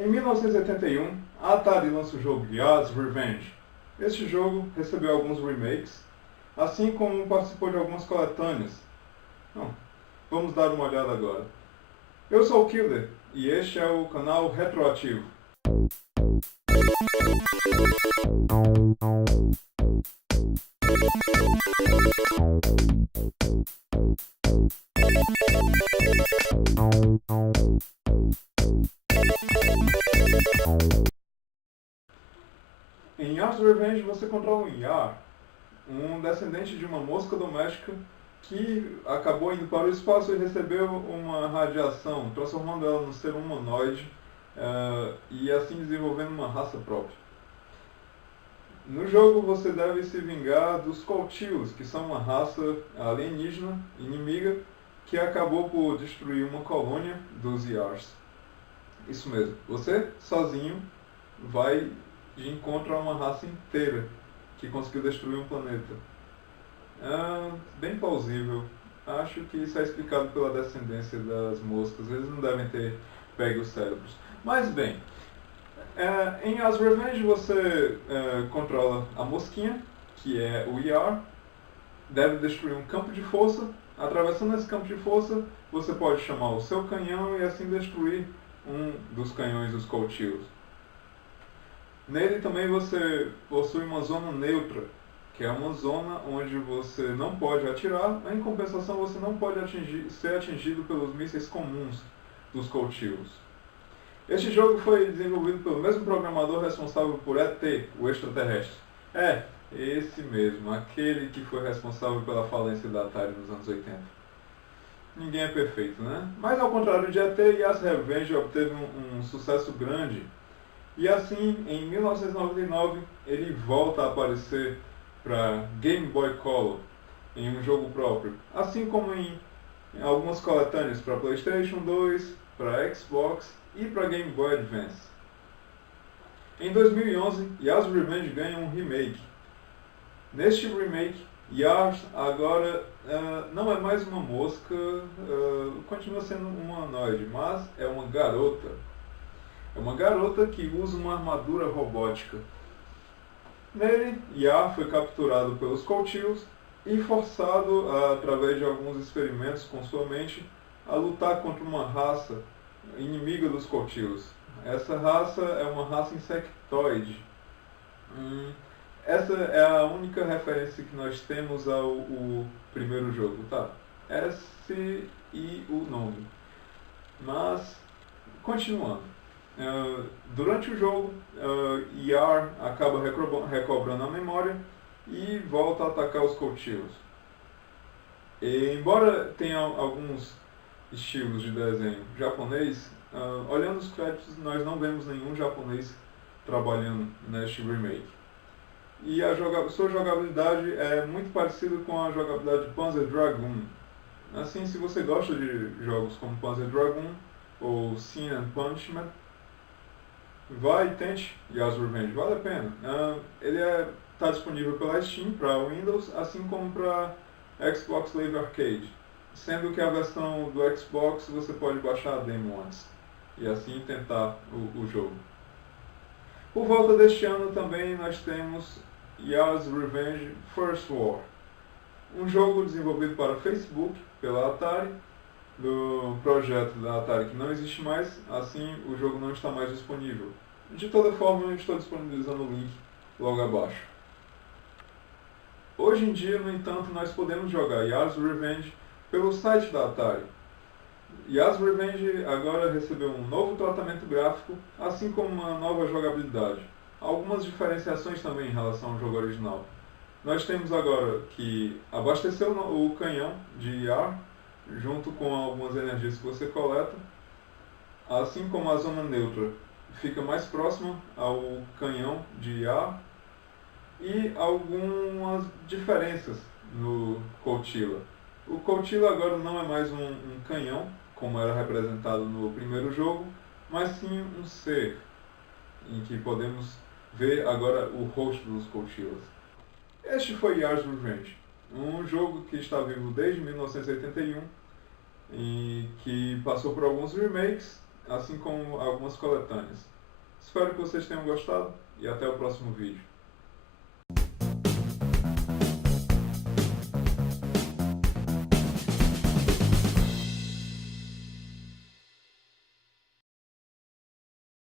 Em 1981, a Atari lança o jogo Yard's Revenge. Este jogo recebeu alguns remakes, assim como participou de algumas coletâneas. Não, vamos dar uma olhada agora. Eu sou o Killer e este é o canal Retroativo. Em Yard's Revenge você controla um Yar, um descendente de uma mosca doméstica que acabou indo para o espaço e recebeu uma radiação, transformando ela num ser humanoide e assim desenvolvendo uma raça própria. No jogo você deve se vingar dos Coltios, que são uma raça alienígena inimiga que acabou por destruir uma colônia dos Yars. Isso mesmo, você sozinho vai de encontro a uma raça inteira que conseguiu destruir um planeta. Bem plausível. Acho que isso é explicado pela descendência das moscas. Eles não devem ter pego os cérebros. Mas bem, em As Revenge você controla a mosquinha, que é o Yar, deve destruir um campo de força. Atravessando esse campo de força, você pode chamar o seu canhão e assim destruir um dos canhões dos Coltios. Nele também você possui uma zona neutra, que é uma zona onde você não pode atirar, em compensação você não pode ser atingido pelos mísseis comuns dos Coltios. Este jogo foi desenvolvido pelo mesmo programador responsável por ET, o extraterrestre. Esse mesmo, aquele que foi responsável pela falência da Atari nos anos 80. Ninguém é perfeito, né? Mas ao contrário de ET, Yard's Revenge obteve um sucesso grande. E assim, em 1999, ele volta a aparecer para Game Boy Color em um jogo próprio, assim como em algumas coletâneas para PlayStation 2, para Xbox e para Game Boy Advance. Em 2011, Yard's Revenge ganha um remake. Neste remake, Yard agora não é mais uma mosca, continua sendo um humanoide, mas é uma garota. É uma garota que usa uma armadura robótica. Nele, Yar foi capturado pelos Coltios e forçado, através de alguns experimentos com sua mente, a lutar contra uma raça inimiga dos Coltios. Essa raça é uma raça insectoide. Essa é a única referência que nós temos ao primeiro jogo, tá? S e o nome. Mas, continuando. Durante o jogo, Yar acaba recobrando a memória e volta a atacar os Coltios. Embora tenha alguns estilos de desenho japonês, olhando os créditos nós não vemos nenhum japonês trabalhando neste remake. E sua jogabilidade é muito parecida com a jogabilidade de Panzer Dragoon. Assim, se você gosta de jogos como Panzer Dragoon ou Sin and Punishment, vai e tente Yard's Revenge, vale a pena. Ele está disponível pela Steam para Windows, assim como para Xbox Live Arcade, sendo que a versão do Xbox você pode baixar a demo antes e assim tentar o jogo. Por volta deste ano também nós temos Yard's Revenge First War, um jogo desenvolvido para Facebook pela Atari, do projeto da Atari que não existe mais, assim o jogo não está mais disponível. De toda forma, eu estou disponibilizando o link logo abaixo. Hoje em dia, no entanto, nós podemos jogar Yard's Revenge pelo site da Atari. Yard's Revenge agora recebeu um novo tratamento gráfico, assim como uma nova jogabilidade. Algumas diferenciações também em relação ao jogo original. Nós temos agora que abastecer o canhão de Yard, junto com algumas energias que você coleta, assim como a zona neutra fica mais próxima ao canhão de Yard, e algumas diferenças no Coltila. O Coltila agora não é mais um canhão, como era representado no primeiro jogo, mas sim um ser, em que podemos ver agora o rosto dos Coltilas. Este foi Yard's Revenge, um jogo que está vivo desde 1981 e que passou por alguns remakes, assim como algumas coletâneas. Espero que vocês tenham gostado e até o próximo vídeo.